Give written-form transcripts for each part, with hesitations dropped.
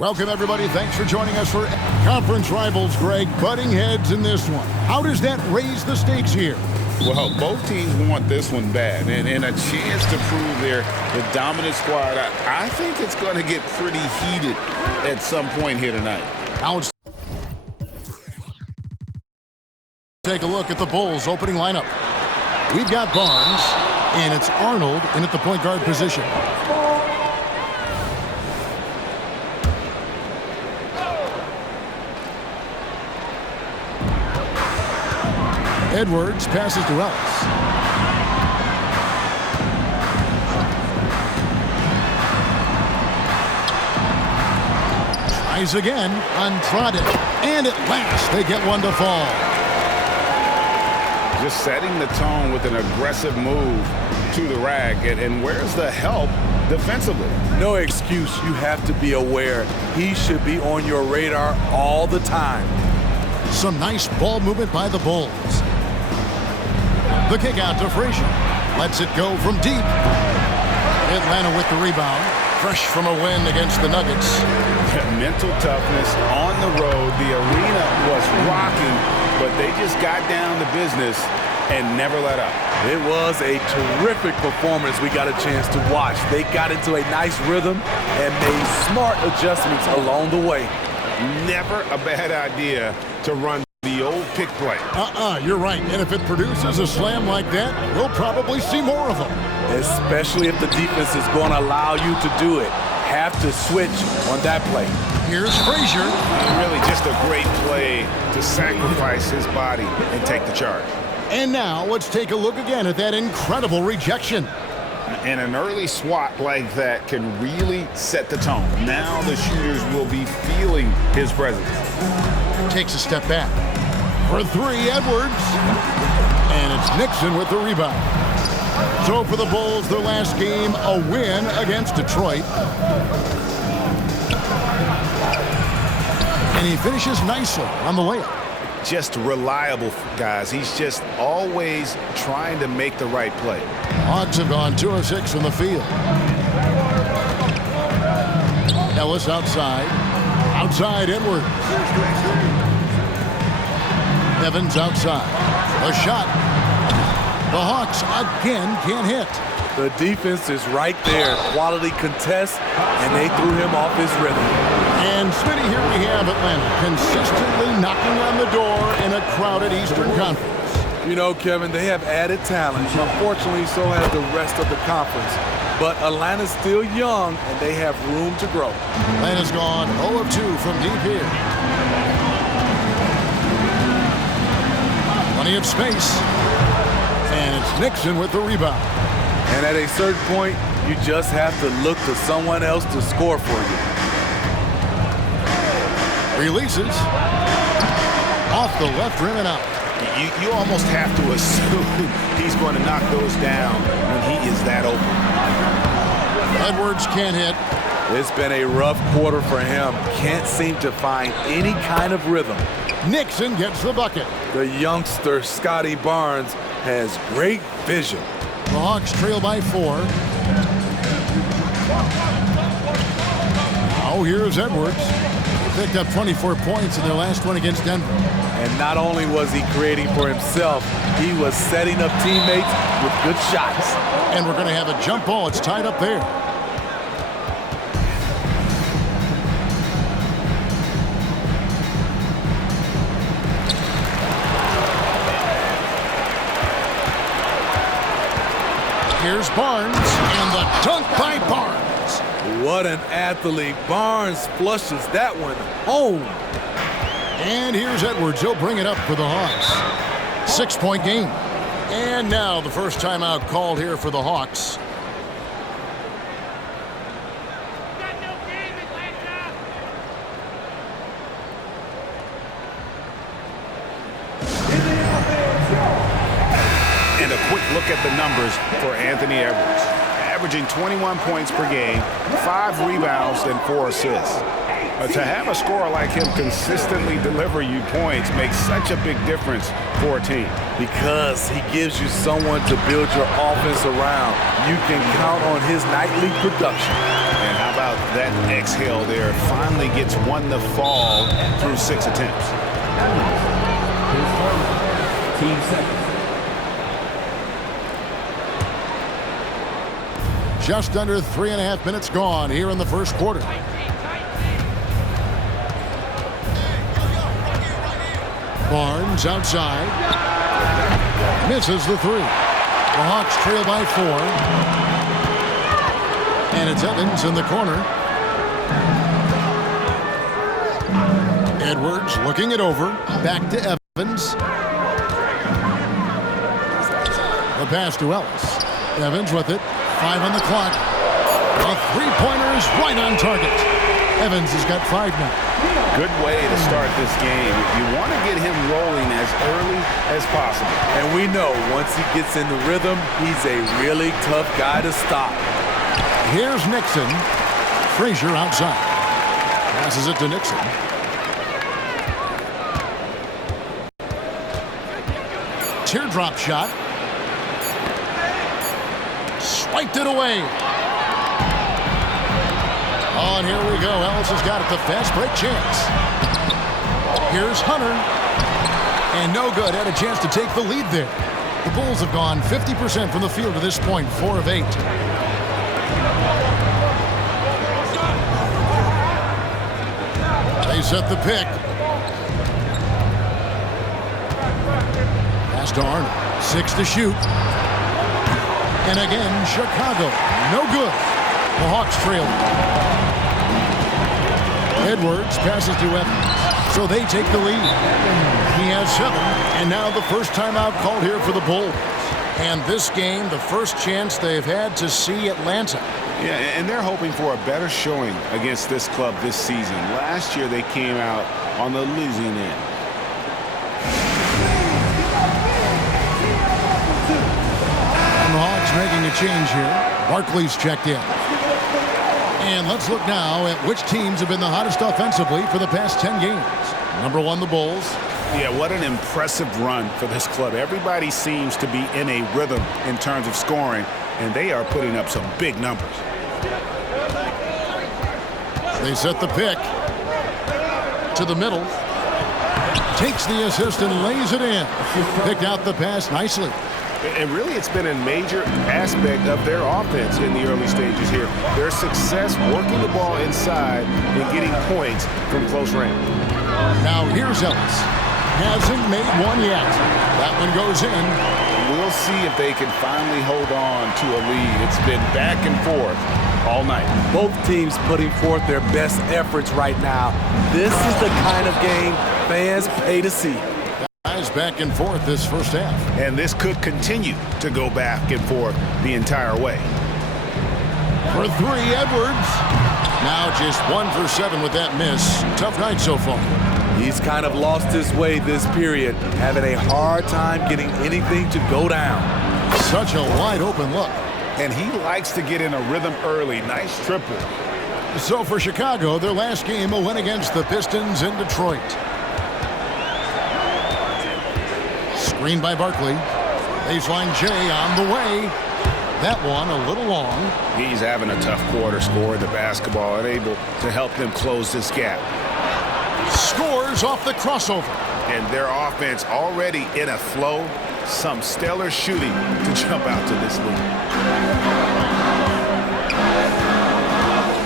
Welcome, everybody. Thanks for joining us for conference rivals, Greg, butting heads in this one. How does that raise the stakes here? Well, both teams want this one bad, and a chance to prove they're the dominant squad. I think it's going to get pretty heated at some point here tonight. Now let's take a look at the Bulls' opening lineup. We've got Barnes, and it's Arnold in at the point guard position. Edwards passes to Ellis. Tries again on Andrade. And at last, they get one to fall. Just setting the tone with an aggressive move to the rack. And where's the help defensively? No excuse. You have to be aware. He should be on your radar all the time. Some nice ball movement by the Bulls. The kick out to Frazier. Lets it go from deep. Atlanta with the rebound. Fresh from a win against the Nuggets. Mental toughness on the road. The arena was rocking, but they just got down to business and never let up. It was a terrific performance we got a chance to watch. They got into a nice rhythm and made smart adjustments along the way. Never a bad idea to run the old pick play. You're right. And if it produces a slam like that, we'll probably see more of them. Especially if the defense is going to allow you to do it. Have to switch on that play. Here's Frazier. Really just a great play to sacrifice his body and take the charge. And now let's take a look again at that incredible rejection. And an early swat like that can really set the tone. Now the shooters will be feeling his presence. Takes a step back. For three, Edwards. And it's Nixon with the rebound. So for the Bulls, their last game, a win against Detroit. And he finishes nicely on the layup. Just reliable, guys. He's just always trying to make the right play. Hawks have gone 2 of 6 from the field. Ellis outside. Outside, Edwards. Evans outside. A shot. The Hawks again can't hit. The defense is right there. Quality contest, and they threw him off his rhythm. And Smitty, here we have Atlanta consistently knocking on the door in a crowded Eastern Conference. You know, Kevin, they have added talent. Unfortunately, so has the rest of the conference. But Atlanta's still young, and they have room to grow. Atlanta's gone 0 of 2 from deep here. Plenty of space. And it's Nixon with the rebound. And at a certain point, you just have to look to someone else to score for you. Releases. Off the left rim and out. You almost have to assume he's going to knock those down when he is that open. Edwards can't hit. It's been a rough quarter for him. Can't seem to find any kind of rhythm. Nixon gets the bucket. The youngster, Scotty Barnes, has great vision. The Hawks trail by 4. Now here's Edwards. He picked up 24 points in their last one against Denver. And not only was he creating for himself, he was setting up teammates with good shots. And we're going to have a jump ball. It's tied up there. Here's Barnes, and the dunk by Barnes. What an athlete. Barnes flushes that one home. And here's Edwards. He'll bring it up for the Hawks. 6-point game. And now the first timeout called here for the Hawks. And a quick look at the numbers for Anthony Edwards. Averaging 21 points per game, 5 rebounds, and 4 assists. To have a scorer like him consistently deliver you points makes such a big difference for a team. Because he gives you someone to build your offense around. You can count on his nightly production. And how about about that exhale there. Finally gets one to fall through 6 attempts. Team second. Just under 3.5 minutes gone here in the first quarter. Barnes outside. Misses the three. The Hawks trail by 4. And it's Evans in the corner. Edwards looking it over. Back to Evans. The pass to Ellis. Evans with it. 5 on the clock. A three-pointer is right on target. Evans has got 5 now. Good way to start this game. You want to get him rolling as early as possible. And we know once he gets in the rhythm, he's a really tough guy to stop. Here's Nixon. Frazier outside. Passes it to Nixon. Teardrop shot. Swiped it away. Oh, and here we go. Ellis has got it. The fast break chance. Here's Hunter. And no good. Had a chance to take the lead there. The Bulls have gone 50% from the field to this point. 4 of 8. They set the pick. Pass to Arnold. 6 to shoot. And again, Chicago. No good. The Hawks trail. Edwards passes to Evans. So they take the lead. He has 7. And now the first timeout called here for the Bulls. And this game, the first chance they've had to see Atlanta. Yeah, and they're hoping for a better showing against this club this season. Last year they came out on the losing end. And the Hawks making a change here. Barkley's checked in. And let's look now at which teams have been the hottest offensively for the past 10 games. Number 1, the Bulls. Yeah, what an impressive run for this club. Everybody seems to be in a rhythm in terms of scoring, and they are putting up some big numbers. They set the pick to the middle. Takes the assist and lays it in. Picked out the pass nicely. And really, it's been a major aspect of their offense in the early stages here. Their success working the ball inside and getting points from close range. Now here's Ellis. Hasn't made one yet. That one goes in. We'll see if they can finally hold on to a lead. It's been back and forth all night. Both teams putting forth their best efforts right now. This is the kind of game fans pay to see. Guys back and forth this first half. And this could continue to go back and forth the entire way. For 3, Edwards. Now just 1 for 7 with that miss. Tough night so far. He's kind of lost his way this period, having a hard time getting anything to go down. Such a wide open look. And he likes to get in a rhythm early. Nice triple. So for Chicago, their last game, a win against the Pistons in Detroit. Screen by Barkley. Baseline J on the way. That one a little long. He's having a tough quarter, scoring the basketball and able to help them close this gap. Scores off the crossover. And their offense already in a flow. Some stellar shooting to jump out to this lead.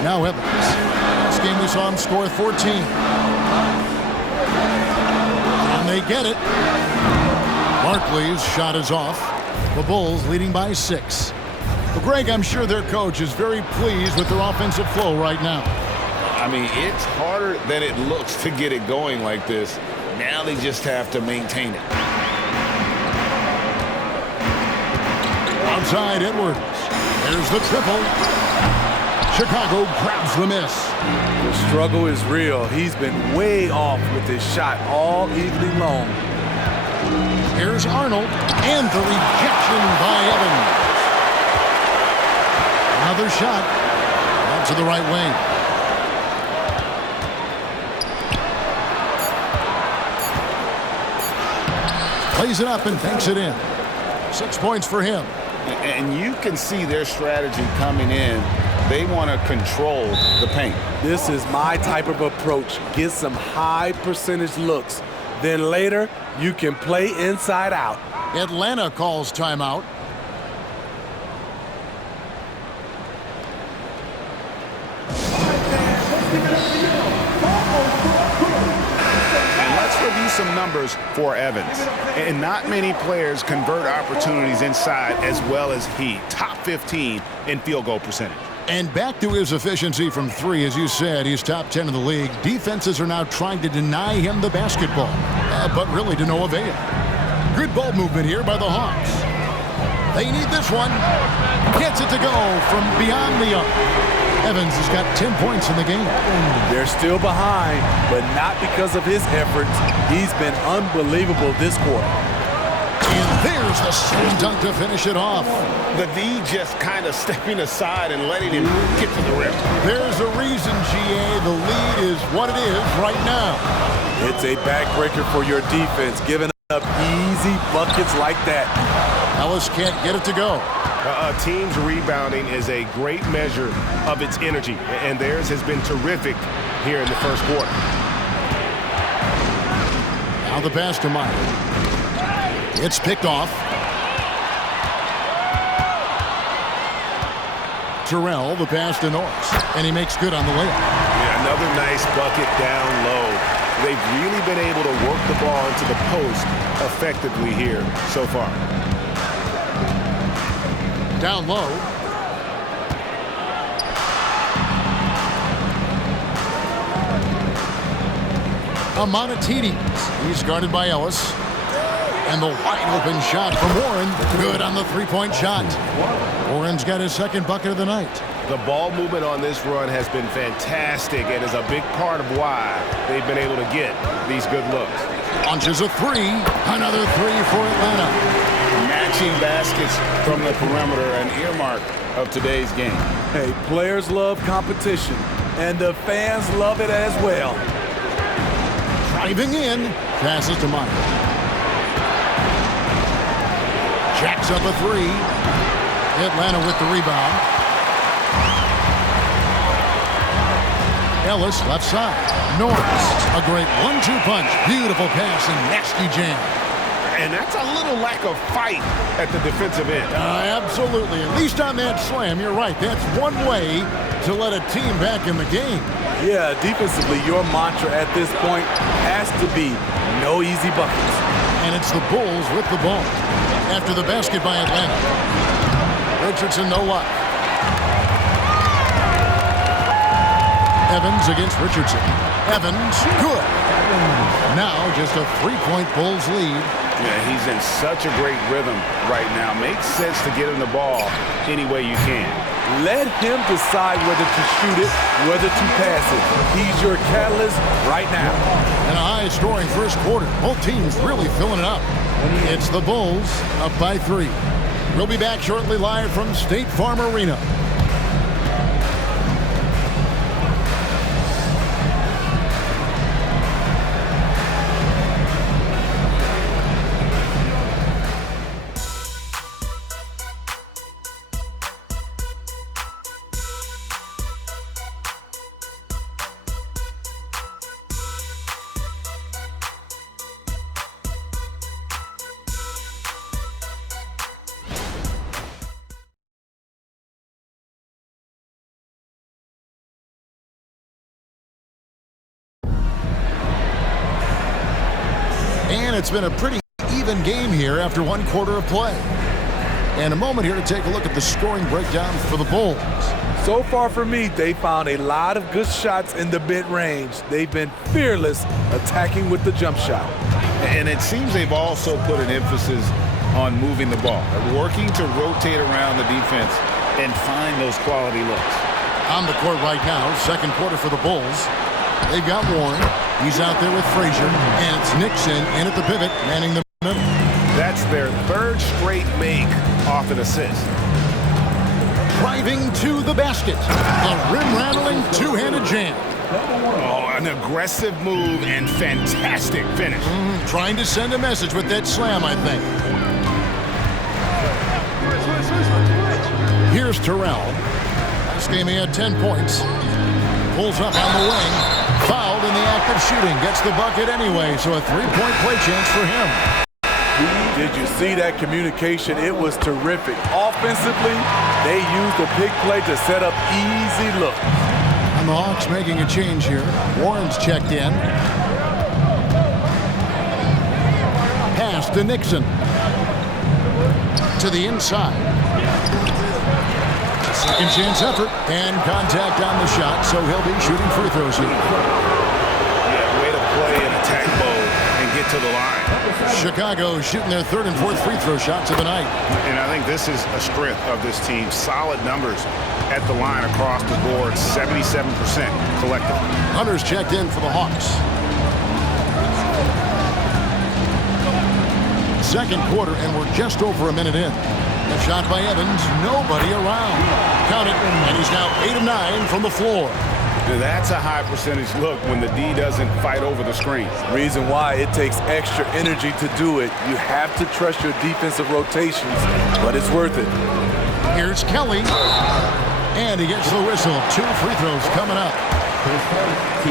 Now Evans. Last game we saw him score 14. And they get it. Barkley's shot is off. The Bulls leading by 6. Well, Greg, I'm sure their coach is very pleased with their offensive flow right now. I mean, it's harder than it looks to get it going like this. Now they just have to maintain it. Outside Edwards. There's the triple. Chicago grabs the miss. The struggle is real. He's been way off with his shot all evening long. Here's Arnold, and the rejection by Evans. Another shot out to the right wing. Plays it up and banks it in. 6 points for him. And you can see their strategy coming in They want to control the paint. This is my type of approach. Get some high percentage looks. Then later, you can play inside out. Atlanta calls timeout. And let's review some numbers for Evans. And not many players convert opportunities inside as well as he. Top 15 in field goal percentage. And back to his efficiency from three. As you said, he's top 10 in the league. Defenses are now trying to deny him the basketball, but really to no avail. Good ball movement here by the Hawks. They need this one. Gets it to go from beyond the arc. Evans has got 10 points in the game. They're still behind, but not because of his efforts. He's been unbelievable this quarter. And there's the slam dunk to finish it off. The D just kind of stepping aside and letting him get to the rim. There's a reason, GA. The lead is what it is right now. It's a backbreaker for your defense, giving up easy buckets like that. Ellis can't get it to go. A team's rebounding is a great measure of its energy, and theirs has been terrific here in the first quarter. Now the pass to Meyer. It's picked off. Terrell, the pass to Norris, and he makes good on the layup. Yeah, another nice bucket down low. They've really been able to work the ball into the post effectively here so far. Down low. Amonatides. He's guarded by Ellis. And the wide open shot from Warren. Good on the three-point shot. Warren's got his second bucket of the night. The ball movement on this run has been fantastic and is a big part of why they've been able to get these good looks. Launches a three. Another three for Atlanta. Matching baskets from the perimeter, an earmark of today's game. Hey, players love competition, and the fans love it as well. Driving in. Passes to Meyer. Jacks up a three. Atlanta with the rebound. Ellis left side. Norris. A great 1-2 punch. Beautiful pass and nasty jam. And that's a little lack of fight at the defensive end. Absolutely. At least on that slam, you're right. That's one way to let a team back in the game. Yeah, defensively, your mantra at this point has to be no easy buckets. And it's the Bulls with the ball. After the basket by Atlanta. Richardson, no luck. Evans against Richardson. Evans, good. Now just a 3-point Bulls lead. Yeah, he's in such a great rhythm right now. Makes sense to get him the ball any way you can. Let him decide whether to shoot it, whether to pass it. He's your catalyst right now. And a high-scoring first quarter. Both teams really filling it up. It's the Bulls up by 3. We'll be back shortly live from State Farm Arena. And it's been a pretty even game here after one quarter of play. And a moment here to take a look at the scoring breakdown for the Bulls. So far for me, they found a lot of good shots in the mid-range. They've been fearless attacking with the jump shot. And it seems they've also put an emphasis on moving the ball, working to rotate around the defense and find those quality looks. On the court right now, second quarter for the Bulls. They've got Warren. He's out there with Frazier. And it's Nixon in at the pivot, manning the middle. That's their third straight make off an assist. Driving to the basket. A rim-rattling two-handed jam. Oh, an aggressive move and fantastic finish. Trying to send a message with that slam, I think. Here's Terrell. Last game he had 10 points. Pulls up on the wing. Fouled in the act of shooting. Gets the bucket anyway, so a three-point play chance for him. Did you see that communication? It was terrific. Offensively, they used the big play to set up easy looks. And the Hawks making a change here. Warren's checked in. Pass to Nixon. To the inside. Second chance effort. And contact on the shot, so he'll be shooting free throws here. Yeah, way to play in attack mode and get to the line. Chicago shooting their third and fourth free throw shots of the night. And I think this is a strength of this team. Solid numbers at the line across the board. 77% collectively. Hunter's checked in for the Hawks. Second quarter, and we're just over a minute in. The shot by Evans, nobody around. Count it, and he's now 8 of 9 from the floor. That's a high percentage look when the D doesn't fight over the screen. Reason why it takes extra energy to do it. You have to trust your defensive rotations, but it's worth it. Here's Kelly, and he gets the whistle. 2 free throws coming up.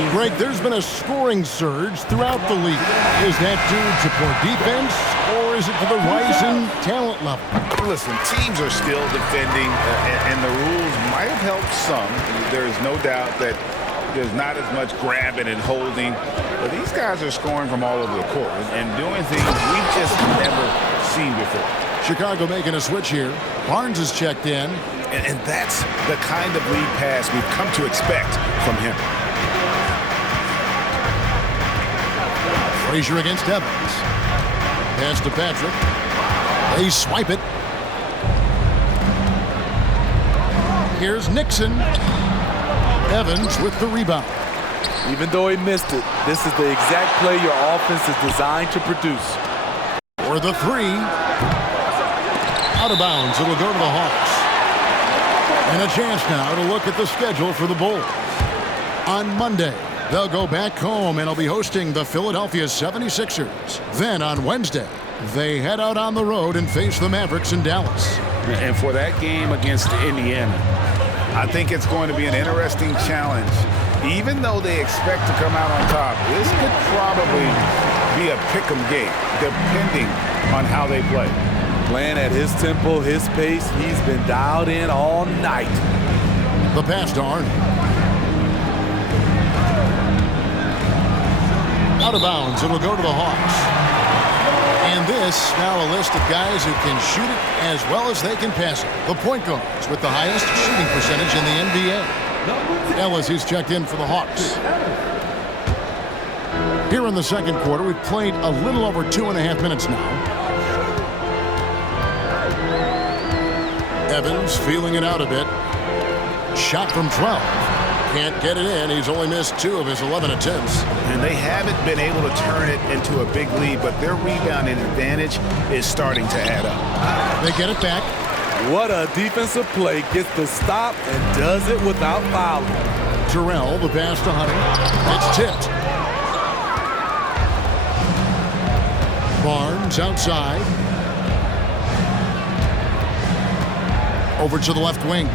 Greg, there's been a scoring surge throughout the league. Is that due to poor defense, or is it to the rising talent level? Listen, teams are still defending, and the rules might have helped some. There's no doubt that there's not as much grabbing and holding, but these guys are scoring from all over the court and doing things we've just never seen before. Chicago making a switch here. Barnes is checked in. And that's the kind of lead pass we've come to expect from him. Frazier against Evans. Pass to Patrick. They swipe it. Here's Nixon. Evans with the rebound. Even though he missed it, this is the exact play your offense is designed to produce. For the three. Out of bounds. It'll go to the Hawks. And a chance now to look at the schedule for the Bulls. On Monday, they'll go back home and will be hosting the Philadelphia 76ers. Then on Wednesday, they head out on the road and face the Mavericks in Dallas. And for that game against Indiana, I think it's going to be an interesting challenge. Even though they expect to come out on top, this could probably be a pick-em game, depending on how they play. Playing at his tempo, his pace, he's been dialed in all night. The pass to Arnold. Out of bounds, it'll go to the Hawks. And this, now a list of guys who can shoot it as well as they can pass it. The point guards with the highest shooting percentage in the NBA. Ellis, who's checked in for the Hawks. Here in the second quarter, we've played a little over 2.5 minutes now. Evans feeling it out a bit. Shot from 12. Can't get it in. He's only missed 2 of his 11 attempts. And they haven't been able to turn it into a big lead, but their rebounding advantage is starting to add up. They get it back. What a defensive play. Gets the stop and does it without fouling. Terrell, the pass to Hunter. It's tipped. Barnes outside. Over to the left wing.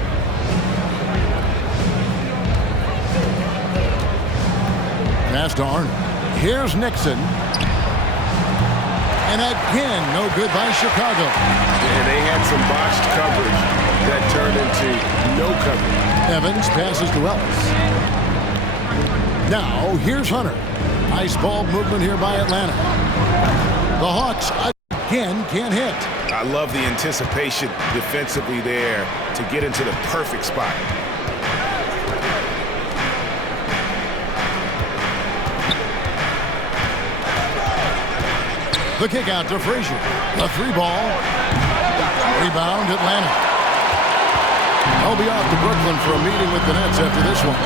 Pass to Arnold. Here's Nixon. And again, no good by Chicago. And they had some botched coverage that turned into no coverage. Evans passes to Ellis. Now, here's Hunter. Nice ball movement here by Atlanta. The Hawks again can't hit. I love the anticipation defensively there to get into the perfect spot. The kick out to Frazier. The 3-ball. Rebound, Atlanta. They'll be off to Brooklyn for a meeting with the Nets after this one.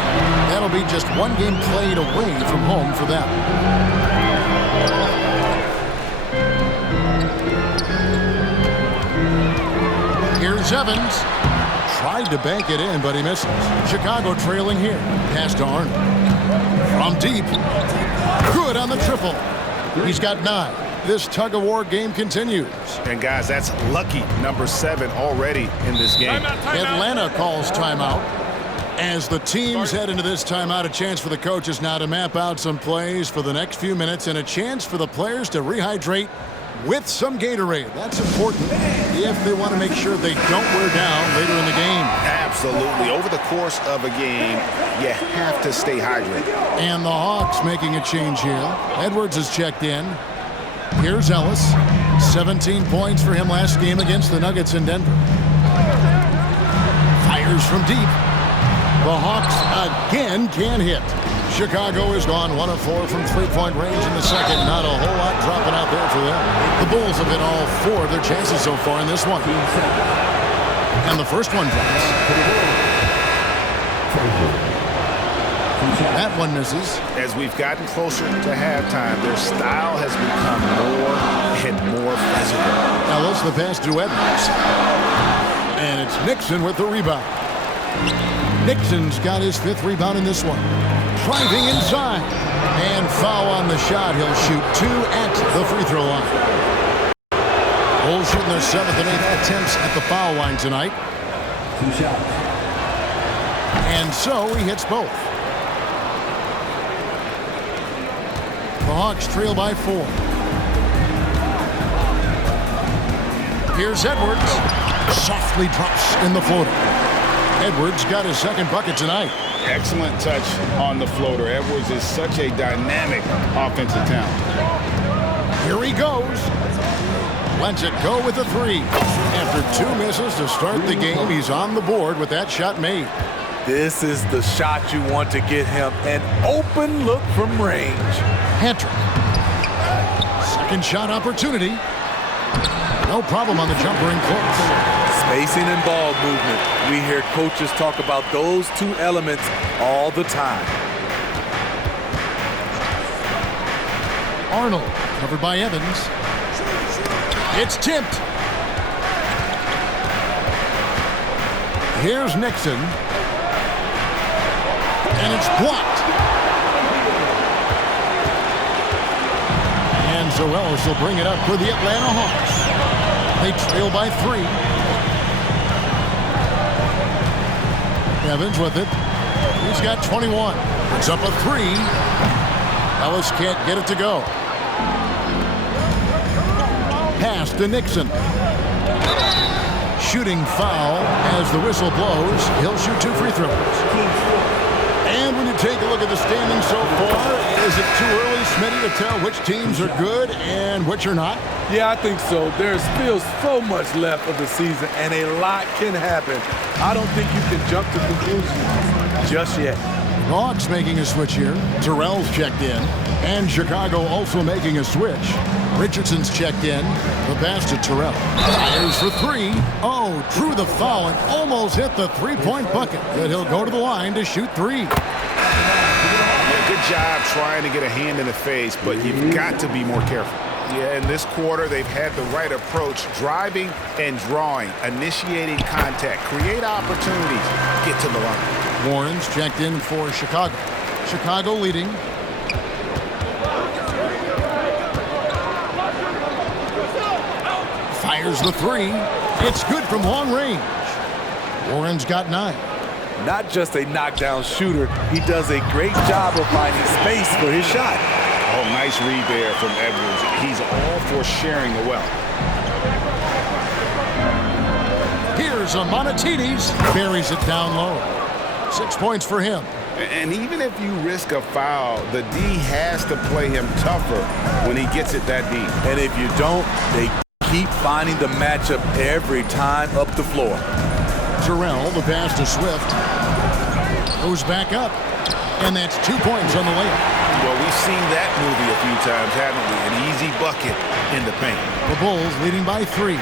That'll be just one game played away from home for them. Here's Evans. Tried to bank it in, but he misses. Chicago trailing here. Pass to Arnold. From deep. Good on the triple. He's got 9. This tug-of-war game continues. And guys, that's lucky number 7 already in this game. Atlanta calls timeout. As the teams head into this timeout, a chance for the coaches now to map out some plays for the next few minutes and a chance for the players to rehydrate with some Gatorade. That's important if they want to make sure they don't wear down later in the game. Absolutely. Over the course of a game, you have to stay hydrated. And the Hawks making a change here. Edwards has checked in. Here's Ellis. 17 points for him last game against the Nuggets in Denver. Fires from deep. The Hawks again can't hit. Chicago has gone 1 of 4 from three-point range in the second. Not a whole lot dropping out there for them. The Bulls have hit all 4 of their chances so far in this one. And the first one drops. That one misses. As we've gotten closer to halftime, their style has become more and more physical. Ellis, the pass to Edwards. And it's Nixon with the rebound. Nixon's got his 5th rebound in this one. Driving inside. And foul on the shot. He'll shoot 2 at the free throw line. Bulls shooting their 7th and 8th attempts at the foul line tonight. 2 shots. And so he hits both. The Hawks trail by 4. Here's Edwards. Softly drops in the floater. Edwards got his 2nd bucket tonight. Excellent touch on the floater. Edwards is such a dynamic offensive talent. Here he goes. Lets it go with a 3. After 2 misses to start the game, he's on the board with that shot made. This is the shot you want to get him. An open look from range. Hat-trick. 2nd shot opportunity. No problem on the jumper in close. Spacing and ball movement. We hear coaches talk about those 2 elements all the time. Arnold, covered by Evans. It's tipped. Here's Nixon. And it's blocked. And Zoelis will bring it up for the Atlanta Hawks. They trail by 3. Evans with it. He's got 21. It's up a 3. Ellis can't get it to go. Pass to Nixon. Shooting foul as the whistle blows. He'll shoot 2 free throws. And when you take a look at the standings so far, is it too early, Smitty, to tell which teams are good and which are not? Yeah, I think so. There's still so much left of the season, and a lot can happen. I don't think you can jump to conclusions just yet. Hawks making a switch here. Terrell's checked in. And Chicago also making a switch. Richardson's checked in. The pass to Terrell. Fires for 3. Oh, drew the foul and almost hit the 3-point bucket. But he'll go to the line to shoot 3. Yeah, good job trying to get a hand in the face, but you've got to be more careful. Yeah, in this quarter, they've had the right approach, driving and drawing, initiating contact, create opportunities, get to the line. Warren's checked in for Chicago. Chicago leading. Fires the 3. It's good from long range. Warren's got 9. Not just a knockdown shooter, he does a great job of finding space for his shot. Oh, nice read there from Edwards. He's all for sharing the wealth. Here's a Monatides. Buries it down low. 6 points for him. And even if you risk a foul, the D has to play him tougher when he gets it that deep. And if you don't, they keep finding the matchup every time up the floor. Terrell, the pass to Swift. Goes back up. And that's 2 points on the layup. Well, we've seen that movie a few times, haven't we? An easy bucket in the paint. The Bulls leading by 3.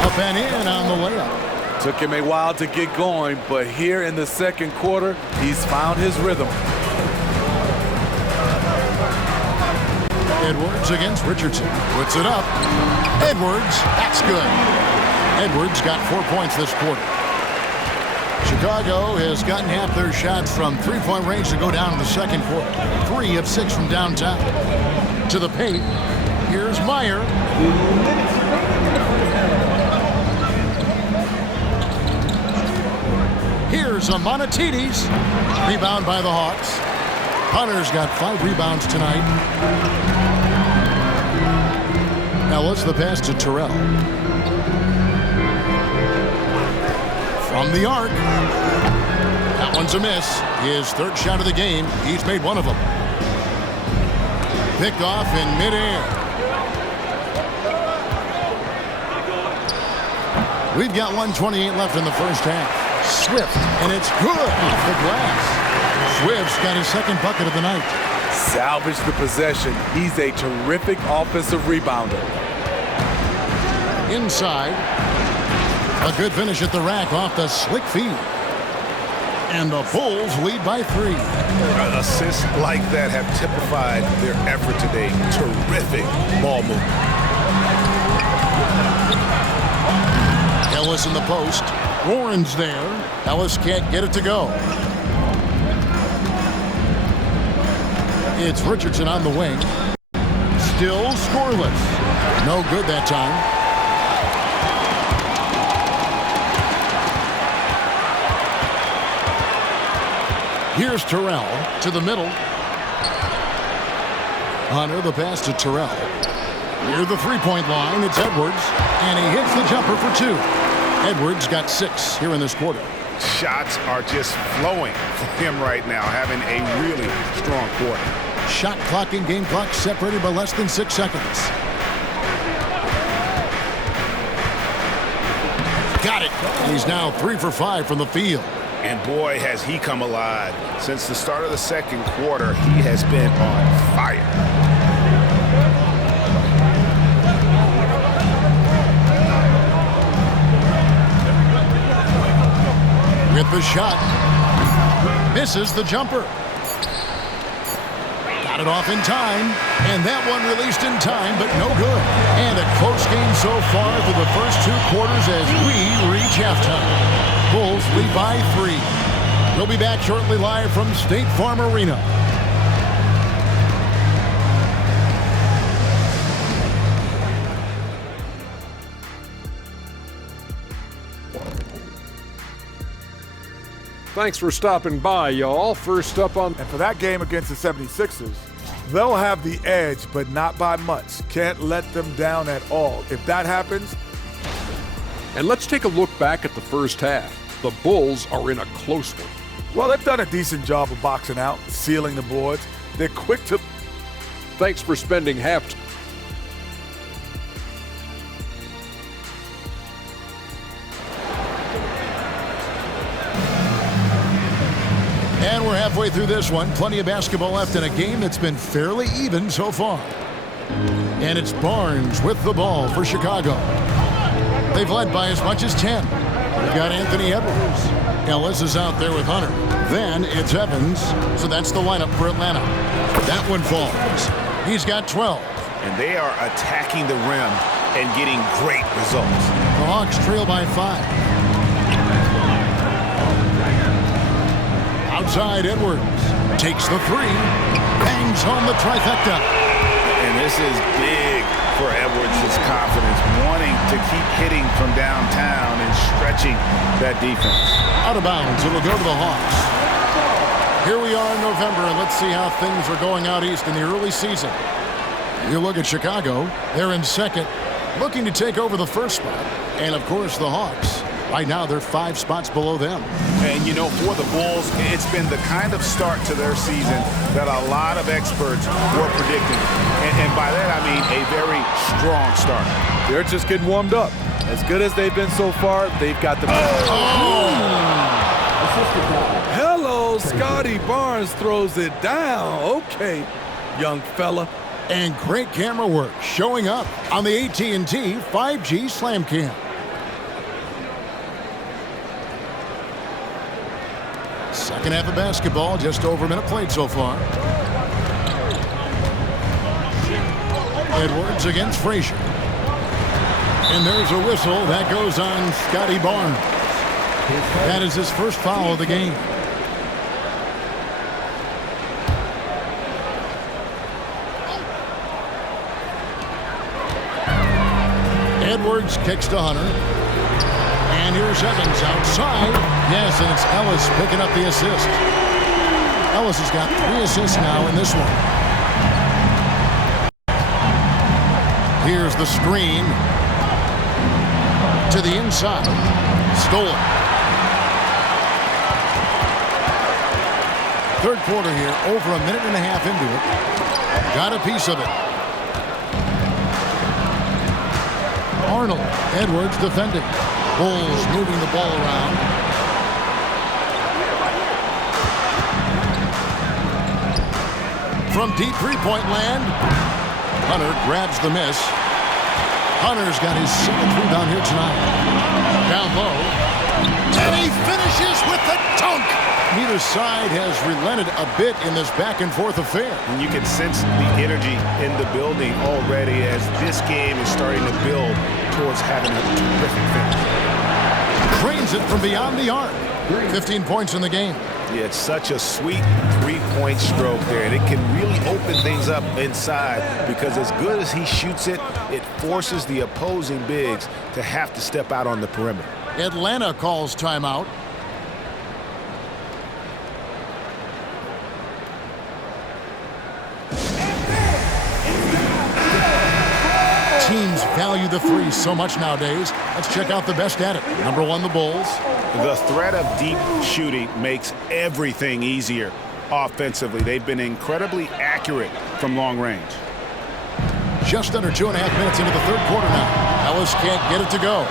Up and in on the layup. Took him a while to get going, but here in the second quarter, he's found his rhythm. Edwards against Richardson. Puts it up. Edwards, that's good. Edwards got 4 points this quarter. Chicago has gotten half their shots from three-point range to go down in the second quarter. 3 of 6 from downtown. To the paint. Here's Meyer. Simonitides. Rebound by the Hawks. Hunter's got 5 rebounds tonight. Ellis the pass to Terrell. From the arc. That one's a miss. His 3rd shot of the game. He's made 1 of them. Picked off in midair. We've got 1:28 left in the first half. Swift, and it's good off the glass. Swift's got his 2nd bucket of the night. Salvage the possession. He's a terrific offensive rebounder. Inside. A good finish at the rack off the slick feed. And the Bulls lead by 3. Assists like that have typified their effort today. Terrific ball movement. Ellis in the post. Warren's there. Ellis can't get it to go. It's Richardson on the wing. Still scoreless. No good that time. Here's Terrell to the middle. Hunter the pass to Terrell. Near the 3-point line, it's Edwards. And he hits the jumper for 2. Edwards got 6 here in this quarter. Shots are just flowing for him right now, having a really strong quarter. Shot clock and game clock separated by less than 6 seconds. Got it. And he's now 3 for 5 from the field. And boy, has he come alive. Since the start of the 2nd quarter, he has been on fire. With the shot. Misses the jumper. Got it off in time. And that one released in time, but no good. And a close game so far for the first 2 quarters as we reach halftime. Bulls lead by 3. We'll be back shortly live from State Farm Arena. Thanks for stopping by, y'all. First up on... And for that game against the 76ers, they'll have the edge, but not by much. Can't let them down at all. If that happens... And let's take a look back at the first half. The Bulls are in a close one. Well, they've done a decent job of boxing out, sealing the boards. They're quick to... Thanks for spending half... And we're halfway through this one. Plenty of basketball left in a game that's been fairly even so far. And it's Barnes with the ball for Chicago. They've led by as much as 10. We've got Anthony Edwards. Ellis is out there with Hunter. Then it's Evans. So that's the lineup for Atlanta. That one falls. He's got 12. And they are attacking the rim and getting great results. The Hawks trail by 5. Outside, Edwards takes the 3, bangs home the trifecta. And this is big for Edwards' confidence, wanting to keep hitting from downtown and stretching that defense. Out of bounds, it'll go to the Hawks. Here we are in November, and let's see how things are going out east in the early season. You look at Chicago, they're in 2nd, looking to take over the 1st spot. And, of course, the Hawks. Right now, they're 5 spots below them. And, you know, for the Bulls, it's been the kind of start to their season that a lot of experts were predicting. And by that, I mean a very strong start. They're just getting warmed up. As good as they've been so far, they've got the... Hello, Scotty Barnes throws it down. Okay, young fella. And great camera work showing up on the AT&T 5G Slam Cam. Second half of basketball, just over a minute played so far. Edwards against Frazier. And there's a whistle that goes on Scotty Barnes. That is his first foul of the game. Edwards kicks to Hunter. And here's Evans outside. Yes, and it's Ellis picking up the assist. Ellis has got 3 assists now in this one. Here's the screen to the inside. Stolen. Third quarter here, over a minute and a half into it. Got a piece of it. Arnold. Edwards defending. Bulls moving the ball around. From deep three-point land, Hunter grabs the miss. Hunter's got his 7th rebound here tonight. Down low. And he finishes with the dunk. Neither side has relented a bit in this back-and-forth affair. And you can sense the energy in the building already as this game is starting to build towards having a terrific finish. Cranes it from beyond the arc. 15 points in the game. Yeah, it's such a sweet three-point stroke there, and it can really open things up inside because as good as he shoots it, it forces the opposing bigs to have to step out on the perimeter. Atlanta calls timeout. Teams value the three so much nowadays. Let's check out the best at it. Number 1, the Bulls. The threat of deep shooting makes everything easier offensively. They've been incredibly accurate from long range. Just under 2.5 minutes into the third quarter now. Ellis can't get it to go.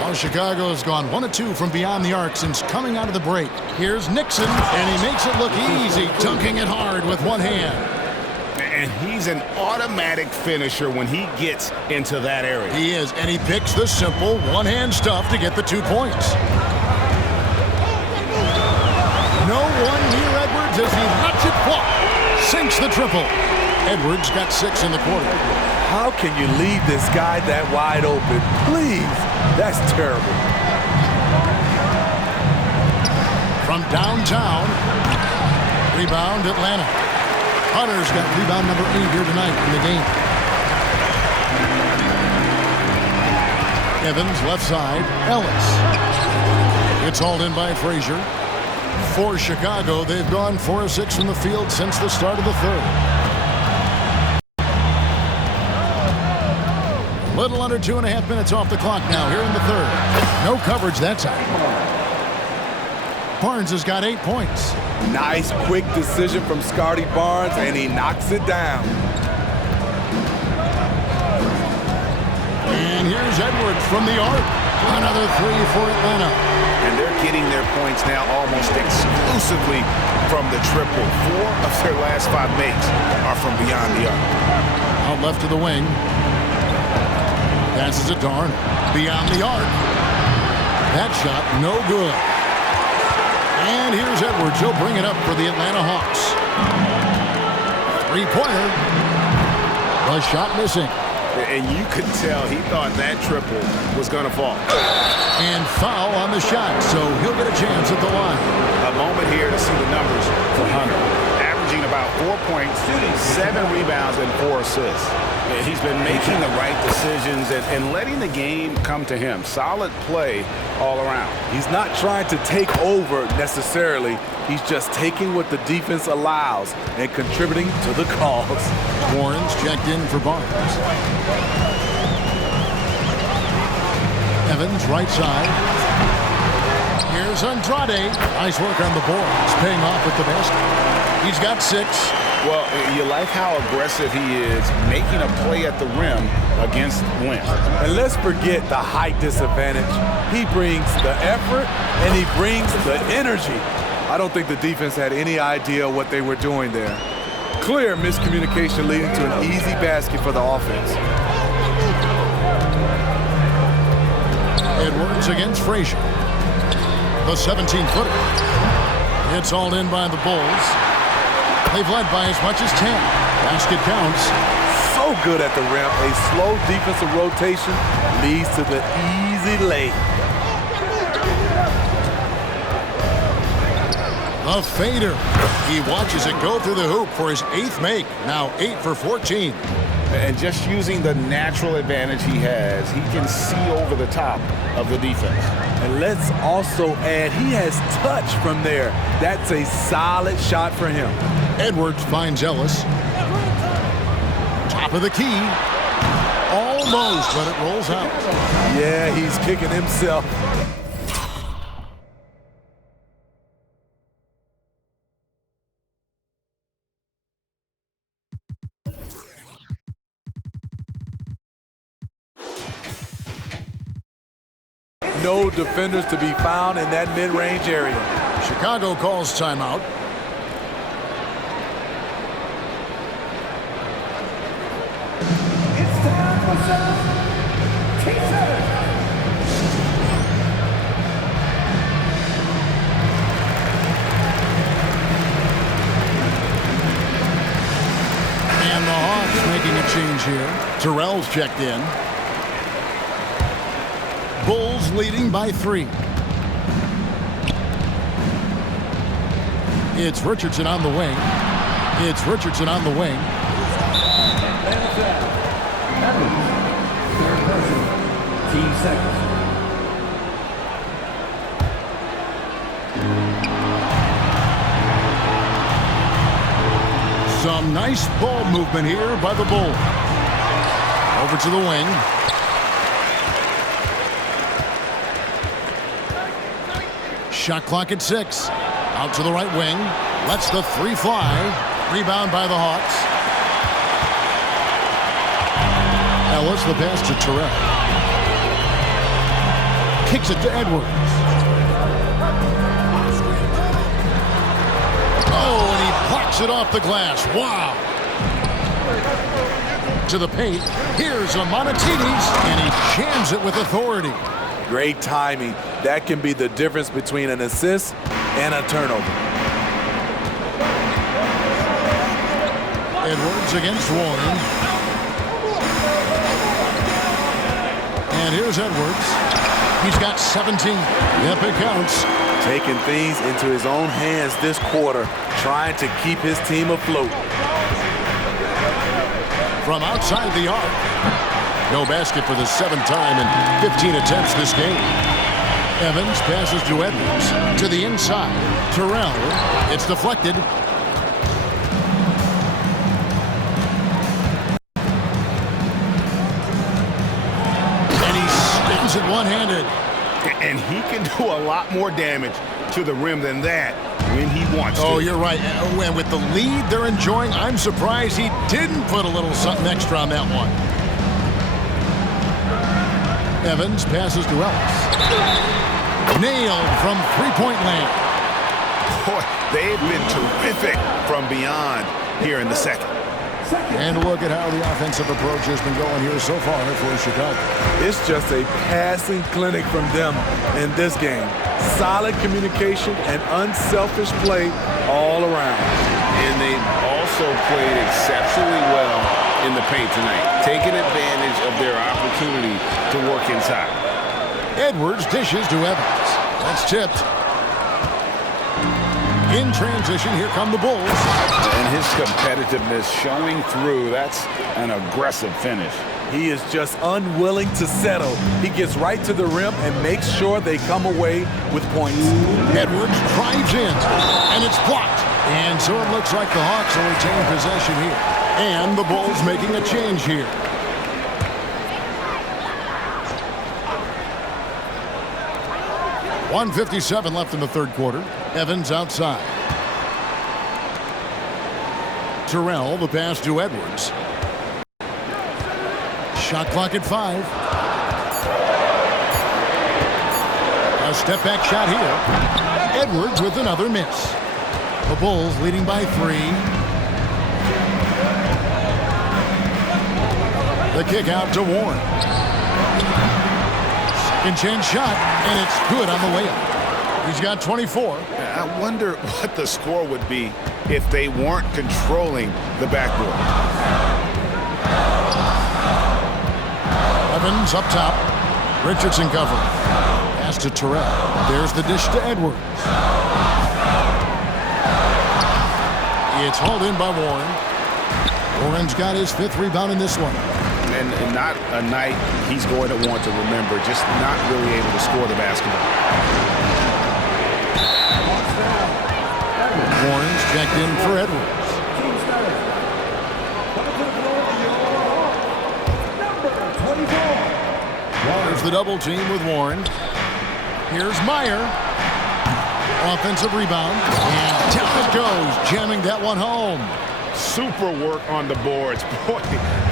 Well, Chicago has gone 1 of 2 from beyond the arc since coming out of the break. Here's Nixon, and he makes it look easy, dunking it hard with one hand. And he's an automatic finisher when he gets into that area. He is, and he picks the simple one-hand stuff to get the 2 points. No one near Edwards as he lets it fly. Sinks the triple. Edwards got 6 in the quarter. How can you leave this guy that wide open? Please. That's terrible. From downtown, rebound Atlanta. Hunter's got rebound number 8 here tonight in the game. Evans left side. Ellis. It's hauled in by Frazier. For Chicago, they've gone 4 of 6 from the field since the start of the third. Little under 2.5 minutes off the clock now here in the third. No coverage that time. Barnes has got 8 points. Nice quick decision from Scotty Barnes, and he knocks it down. And here's Edwards from the arc. Another 3 for Atlanta. And they're getting their points now almost exclusively from the triple. 4 of their last 5 makes are from beyond the arc. Out left to the wing. Passes it Darn. Beyond the arc. That shot no good. And here's Edwards. He'll bring it up for the Atlanta Hawks. 3-pointer. The shot missing. And you could tell he thought that triple was going to fall. And foul on the shot, so he'll get a chance at the line. A moment here to see the numbers for Hunter. Averaging about 4 points, 7 rebounds, and 4 assists. He's been making the right decisions and letting the game come to him. Solid play all around. He's not trying to take over necessarily. He's just taking what the defense allows and contributing to the cause. Warren's checked in for Barnes. Evans, right side. Here's Andrade. Nice work on the boards, paying off at the basket. He's got 6. Well, you like how aggressive he is making a play at the rim against length. And let's forget the height disadvantage. He brings the effort and he brings the energy. I don't think the defense had any idea what they were doing there. Clear miscommunication leading to an easy basket for the offense. Edwards against Frazier. The 17-footer. It's hauled in by the Bulls. They've led by as much as 10. Basket counts. So good at the rim. A slow defensive rotation leads to the easy lay. A fader. He watches it go through the hoop for his 8th make. Now 8 for 14. And just using the natural advantage he has, he can see over the top of the defense. And let's also add he has touch from there. That's a solid shot for him. Edwards finds Ellis. Top of the key. Almost, but it rolls out. Yeah, he's kicking himself. No defenders to be found in that mid-range area. Chicago calls timeout. It's time for some T-shirt. And the Hawks making a change here. Terrell's checked in. Bulls leading by 3. It's Richardson on the wing. It's Richardson on the wing. Third person, team seconds. Some nice ball movement here by the Bulls. Over to the wing. Shot clock at 6. Out to the right wing. Lets the 3 fly. Rebound by the Hawks. Ellis, the pass to Terrell. Kicks it to Edwards. Oh, and he blocks it off the glass. Wow. To the paint. Here's a Monetides, and he jams it with authority. Great timing. That can be the difference between an assist and a turnover. Edwards against Warren. And here's Edwards. He's got 17. Yep, it counts. Taking things into his own hands this quarter, trying to keep his team afloat. From outside the arc. No basket for the 7th time in 15 attempts this game. Evans passes to Edwards. To the inside. Terrell. It's deflected. And he spins it one-handed. And he can do a lot more damage to the rim than that when he wants to. Oh, you're right. And with the lead they're enjoying, I'm surprised he didn't put a little something extra on that one. Evans passes to Ellis. Nailed from three-point land. Boy, they've been terrific from beyond here in the second. And look at how the offensive approach has been going here so far for Chicago. It's just a passing clinic from them in this game. Solid communication and unselfish play all around. And they've also played exceptionally well in the paint tonight, taking advantage of their opportunity to work inside. Edwards dishes to Evans. That's tipped. In transition, here come the Bulls. And his competitiveness showing through. That's an aggressive finish. He is just unwilling to settle. He gets right to the rim and makes sure they come away with points. Edwards drives in, and it's blocked. And so it looks like the Hawks will retain possession here. And the Bulls making a change here. .157 left in the third quarter. Evans outside. Terrell, the pass to Edwards. Shot clock at 5. A step back shot here. Edwards with another miss. The Bulls leading by 3. The kick out to Warren. Second chance shot, and it's good on the way up. He's got 24. I wonder what the score would be if they weren't controlling the backboard. Evans up top. Richardson cover. Pass to Terrell. There's the dish to Edwards. It's hauled in by Warren. Warren's got his 5th rebound in this one. and not a night he's going to want to remember, just not really able to score the basketball. Warren's checked in for Edwards. There's the double team with Warren. Here's Meyer. Offensive rebound. And down it goes, jamming that one home. Super work on the boards. Boy,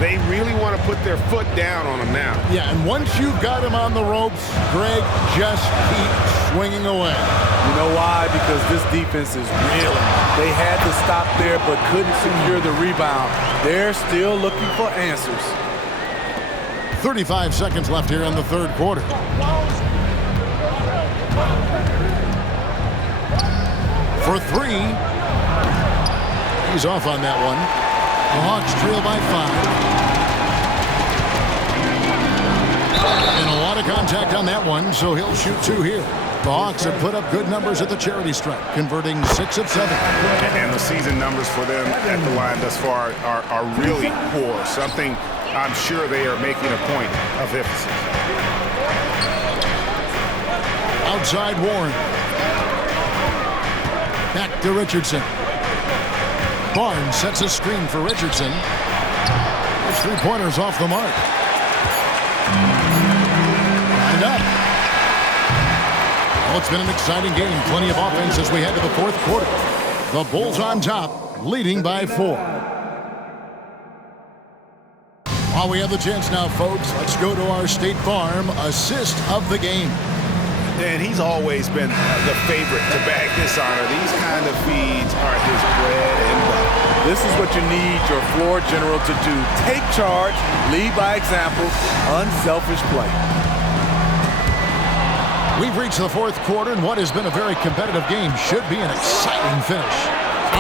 they really want to put their foot down on him now. Yeah, and once you've got him on the ropes, Greg, just keep swinging away. You know why? Because this defense is reeling. They had to stop there but couldn't secure the rebound. They're still looking for answers. 35 seconds left here in the third quarter. For three. He's off on that one. The Hawks trail by 5. And a lot of contact on that one, so he'll shoot 2 here. The Hawks have put up good numbers at the charity stripe, converting 6 of 7. And the season numbers for them at the line thus far are really poor. Something I'm sure they are making a point of emphasis. Outside Warren. Back to Richardson. Barnes sets a screen for Richardson. His three-pointers off the mark. And up. Well, it's been an exciting game. Plenty of offense as we head to the fourth quarter. The Bulls on top, leading by 4. While we have the chance now, folks, let's go to our State Farm assist of the game. And he's always been the favorite to bag this honor. These kind of feeds are his bread and butter. This is what you need your floor general to do. Take charge, lead by example, unselfish play. We've reached the fourth quarter, and what has been a very competitive game should be an exciting finish.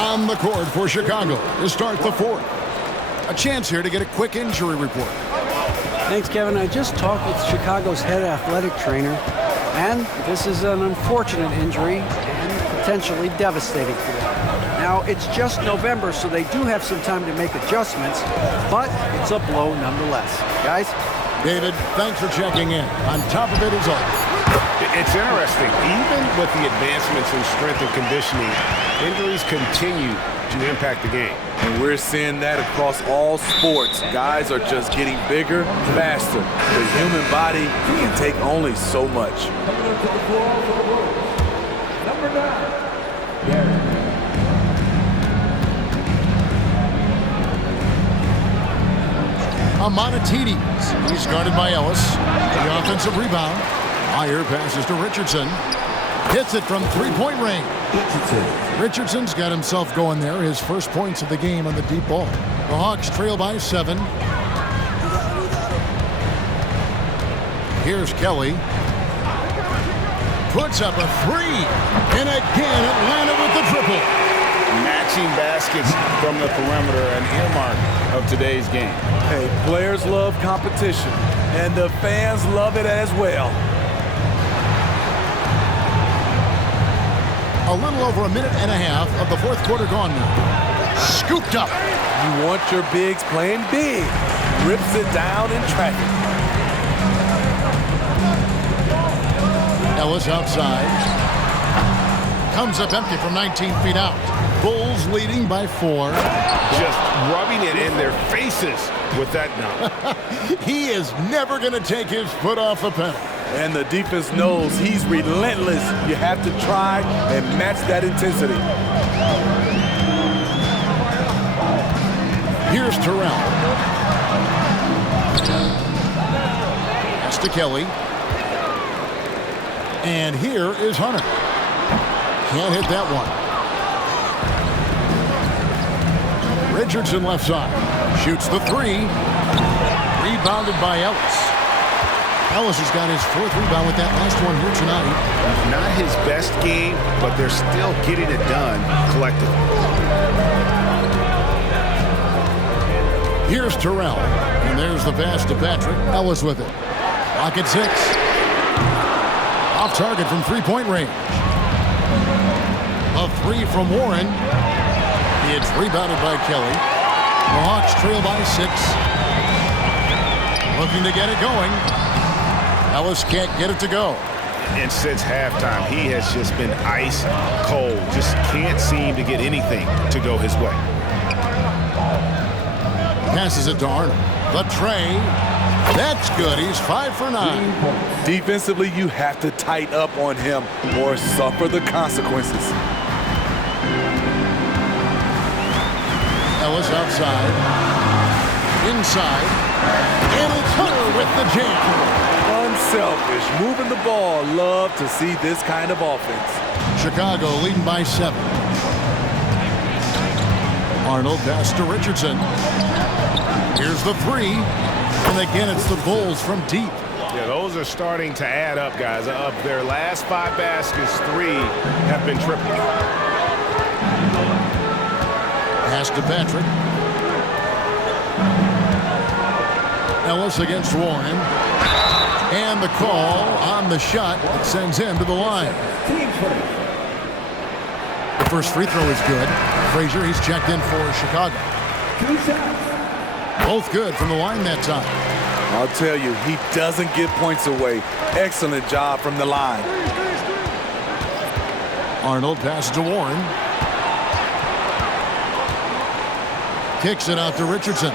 On the court for Chicago to start the fourth. A chance here to get a quick injury report. Thanks, Kevin. I just talked with Chicago's head athletic trainer, and this is an unfortunate injury and potentially devastating for them. Now, it's just November, so they do have some time to make adjustments, but it's a blow nonetheless. Guys? David, thanks for checking in. On top of it as always. It's interesting. Even with the advancements in strength and conditioning, injuries continue to impact the game. And we're seeing that across all sports. Guys are just getting bigger, faster. The human body can take only so much. Number 9. Amonatides. He's guarded by Ellis. The offensive rebound. Meyer passes to Richardson. Hits it from three-point range. Richardson's got himself going there. His first points of the game on the deep ball. The Hawks trail by 7. Here's Kelly. Puts up a 3. And again, Atlanta with the triple. Matching baskets from the perimeter, an earmark of today's game. Hey, players love competition, and the fans love it as well. A little over a minute and a half of the fourth quarter gone now. Scooped up. You want your bigs playing big. Rips it down in traffic. Ellis outside. Comes up empty from 19 feet out. Bulls leading by 4. Just rubbing it in their faces with that dunk. He is never going to take his foot off the pedal. And the defense knows he's relentless. You have to try and match that intensity. Here's Terrell. Pass to Kelly. And here is Hunter. Can't hit that one. Richardson left side. Shoots the 3. Rebounded by Ellis. Ellis has got his 4th rebound with that last one here tonight. Not his best game, but they're still getting it done collectively. Here's Terrell. And there's the pass to Patrick. Ellis with it. Clock at 6. Off target from three-point range. A 3 from Warren. It's rebounded by Kelly. The Hawks trail by 6. Looking to get it going. Ellis can't get it to go. And since halftime, he has just been ice cold. Just can't seem to get anything to go his way. Passes it to Arnold. The tray. That's good. He's 5 for 9. Defensively, you have to tighten up on him or suffer the consequences. Ellis outside. Inside. And it's Hunter with the jam. Unselfish, moving the ball. Love to see this kind of offense. Chicago leading by 7. Arnold pass to Richardson. Here's the 3. And again, it's the Bulls from deep. Yeah, those are starting to add up, guys. Of their last 5 baskets, 3 have been triple. Pass to Patrick. Ellis against Warren. And the call on the shot that sends him to the line. The first free throw is good. Frazier, he's checked in for Chicago. 2 shots. Both good from the line that time. I'll tell you, he doesn't give points away. Excellent job from the line. Arnold passes to Warren. Kicks it out to Richardson.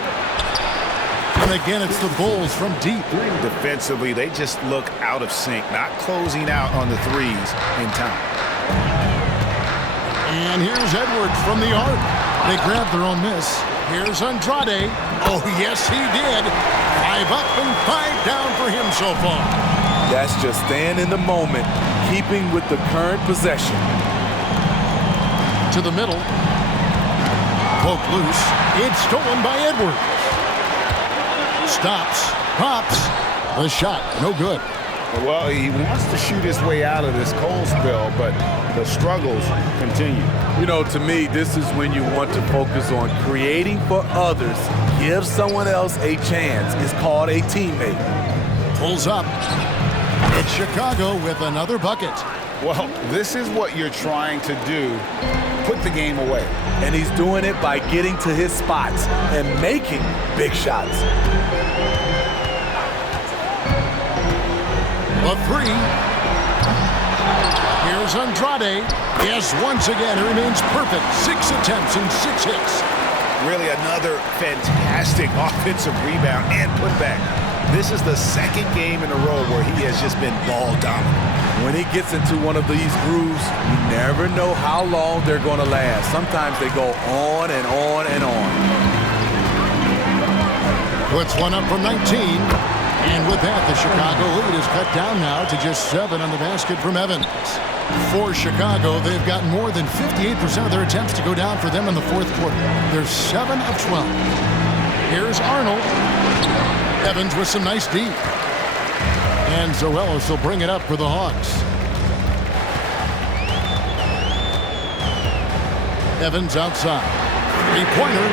And again, it's the Bulls from deep. Defensively, they just look out of sync, not closing out on the threes in time. And here's Edwards from the arc. They grab their own miss. Here's Andrade. Oh, yes, he did. 5 up and 5 down for him so far. That's just staying in the moment, keeping with the current possession. To the middle. Poke loose. It's stolen by Edwards. Stops. Pops. The shot. No good. Well, he wants to shoot his way out of this cold spell, but the struggles continue. You know, to me, this is when you want to focus on creating for others. Give someone else a chance. It's called a teammate. Pulls up. It's Chicago with another bucket. Well, this is what you're trying to do. Put the game away. And he's doing it by getting to his spots and making big shots. The 3. Here's Andrade. Yes, once again, he remains perfect. 6 attempts and 6 hits. Really another fantastic offensive rebound and putback. This is the second game in a row where he has just been ball dominant. When he gets into one of these grooves, you never know how long they're going to last. Sometimes they go on and on and on. Puts one up from 19. And with that, the Chicago lead is cut down now to just 7 on the basket from Evans. For Chicago, they've got more than 58% of their attempts to go down for them in the fourth quarter. They're 7 of 12. Here's Arnold. Evans with some nice D. And Zoelos will bring it up for the Hawks. Evans outside. 3-pointer.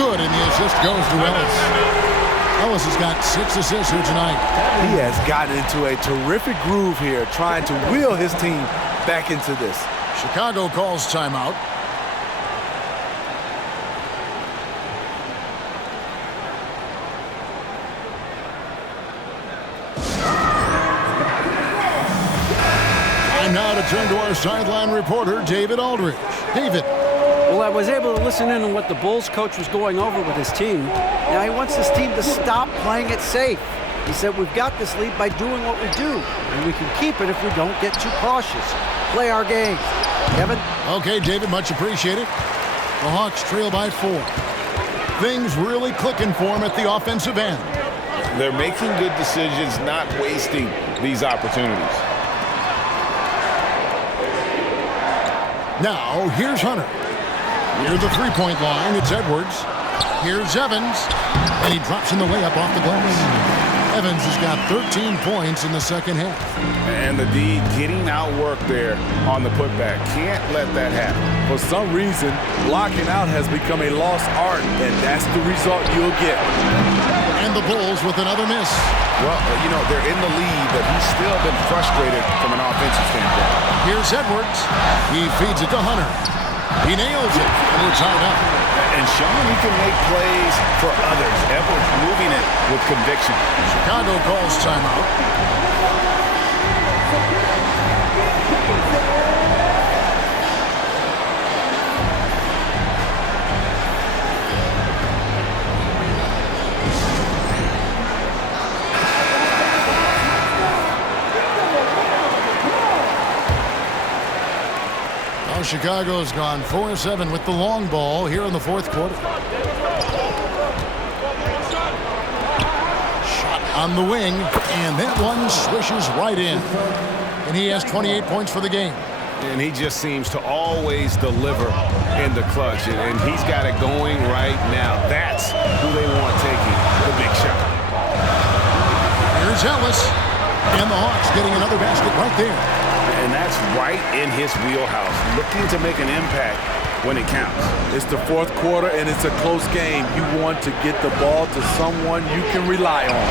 Good, and the assist goes to Ellis. Ellis has got 6 assists here tonight. He has gotten into a terrific groove here, trying to wheel his team back into this. Chicago calls timeout. And now to turn to our sideline reporter, David Aldridge. David. Well, I was able to listen in on what the Bulls coach was going over with his team. Now he wants his team to stop playing it safe. He said, we've got this lead by doing what we do, and we can keep it if we don't get too cautious. Play our game. Kevin? Okay, David, much appreciated. The Hawks trail by 4. Things really clicking for them at the offensive end. They're making good decisions, not wasting these opportunities. Now, here's Hunter. Near the three-point line, it's Edwards. Here's Evans, and he drops in the layup off the glass. Evans has got 13 points in the second half. And the D getting outworked there on the putback. Can't let that happen. For some reason, blocking out has become a lost art, and that's the result you'll get. And the Bulls with another miss. Well, you know, they're in the lead, but he's still been frustrated from an offensive standpoint. Here's Edwards. He feeds it to Hunter. He nails it, and we're tied up. and showing he can make plays for others. Edwards moving it with conviction. Chicago calls timeout. Well, Chicago's gone 4-7 with the long ball here in the fourth quarter. Shot on the wing, and that one swishes right in. And he has 28 points for the game. And he just seems to always deliver in the clutch, and he's got it going right now. That's who they want taking the big shot. Here's Ellis, and the Hawks getting another basket right there. And that's right in his wheelhouse, looking to make an impact when it counts. It's the fourth quarter, and it's a close game. You want to get the ball to someone you can rely on.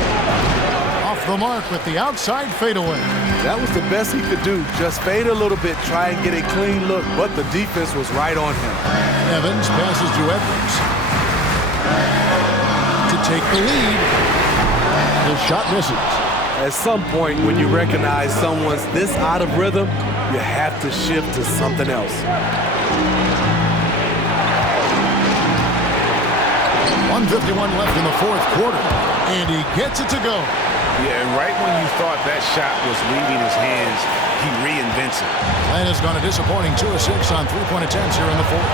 Off the mark with the outside fadeaway. That was the best he could do. Just fade a little bit, try and get a clean look, but the defense was right on him. Evans passes to Edwards to take the lead. His shot misses. At some point, when you recognize someone's this out of rhythm, you have to shift to something else. 1:51 left in the fourth quarter, and he gets it to go. Yeah, and right when you thought that shot was leaving his hands, he reinvents it. Atlanta's gone a disappointing 2 of 6 on three-point attempts here in the fourth.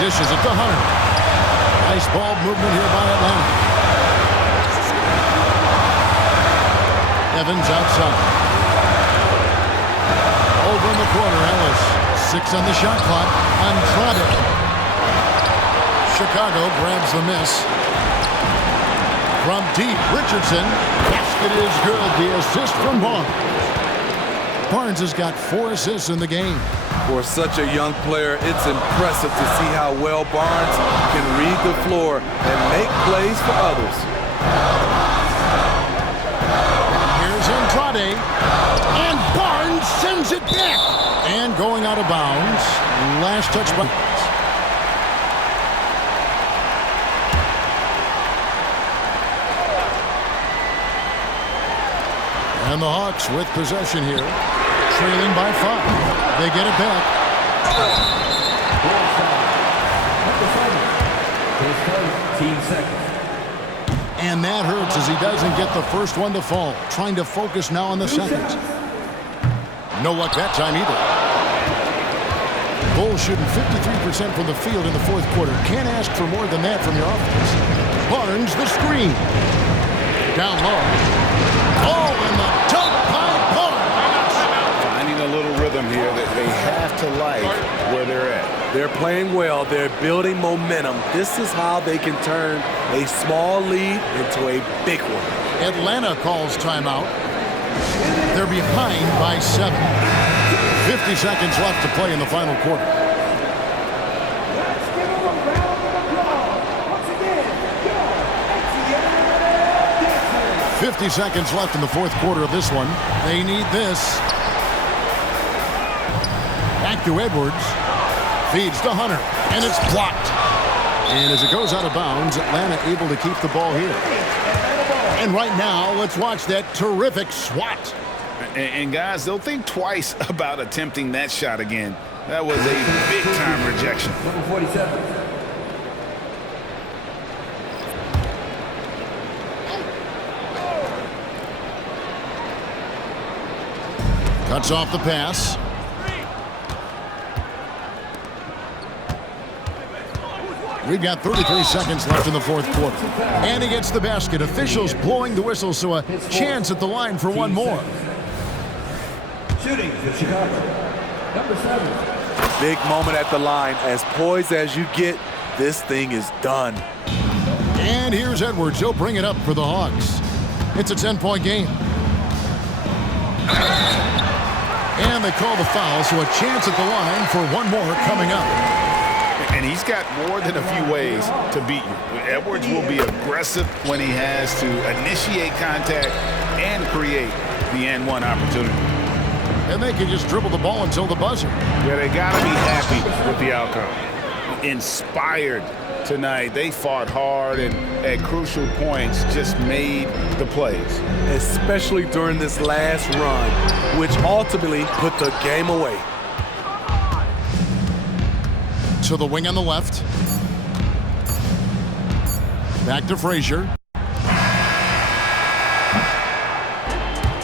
Dishes it to Hunter. Nice ball movement here by Atlanta. Evans outside. Over in the corner, Ellis. 6 on the shot clock. Andrade. Chicago grabs the miss. From deep, Richardson. Basket is good. The assist from Barnes. Barnes has got 4 assists in the game. For such a young player, it's impressive to see how well Barnes can read the floor and make plays for others. And Barnes sends it back. And going out of bounds. Last touch by. And the Hawks with possession here. Trailing by 5. They get it back. Team second. And that hurts as he doesn't get the first one to fall. Trying to focus now on the second. No luck that time either. Bulls shooting 53% from the field in the fourth quarter. Can't ask for more than that from your offense. Barnes the screen. Down low. Oh, and the dunk by Barnes. Finding a little rhythm here that they have to like where they're at. They're playing well. They're building momentum. This is how they can turn a small lead into a big one. Atlanta calls timeout. They're behind by 7. 50 seconds left to play in the final quarter. Let's give them a round of applause. Once again, go, 50 seconds left in the fourth quarter of this one. They need this. Back to Edwards. Feeds to Hunter. And it's blocked. And as it goes out of bounds, Atlanta able to keep the ball here. And right now, let's watch that terrific swat. And guys, they'll think twice about attempting that shot again. That was a big-time rejection. Number 47. Cuts off the pass. We've got 33 seconds left in the fourth quarter. And he gets the basket. Officials blowing the whistle, so a chance at the line for one more. Shooting for Chicago. Number 7. Big moment at the line. As poised as you get, this thing is done. And here's Edwards. He'll bring it up for the Hawks. It's a 10-point game. And they call the foul, so a chance at the line for one more coming up. And he's got more than a few ways to beat you. Edwards will be aggressive when he has to initiate contact and create the and-one opportunity. And they can just dribble the ball until the buzzer. Yeah, they got to be happy with the outcome. inspired tonight. They fought hard and at crucial points just made the plays. Especially during this last run, which ultimately put the game away. To the wing on the left. Back to Frazier.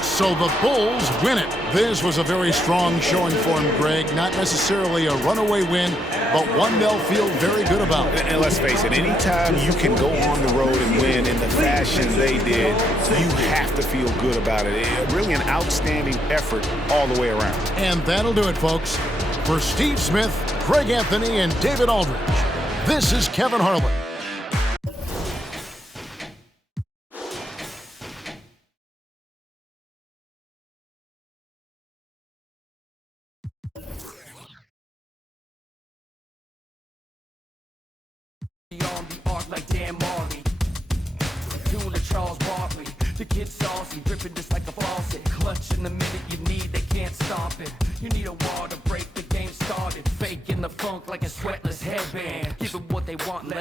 So the Bulls win it. This was a very strong showing for him, Greg. Not necessarily a runaway win, but one they'll feel very good about. And let's face it, anytime you can go on the road and win in the fashion they did, you have to feel good about it. Really an outstanding effort all the way around. And that'll do it, folks. For Steve Smith, Greg Anthony, and David Aldridge, this is Kevin Harlan. On the arc like Dan Marley, doing the Charles Barkley, the kid saucy, dripping just like a faucet, clutching the minute you need, they can't stop it. You need a wall to break the game started, faking the funk like a sweatless headband, give them what they want, let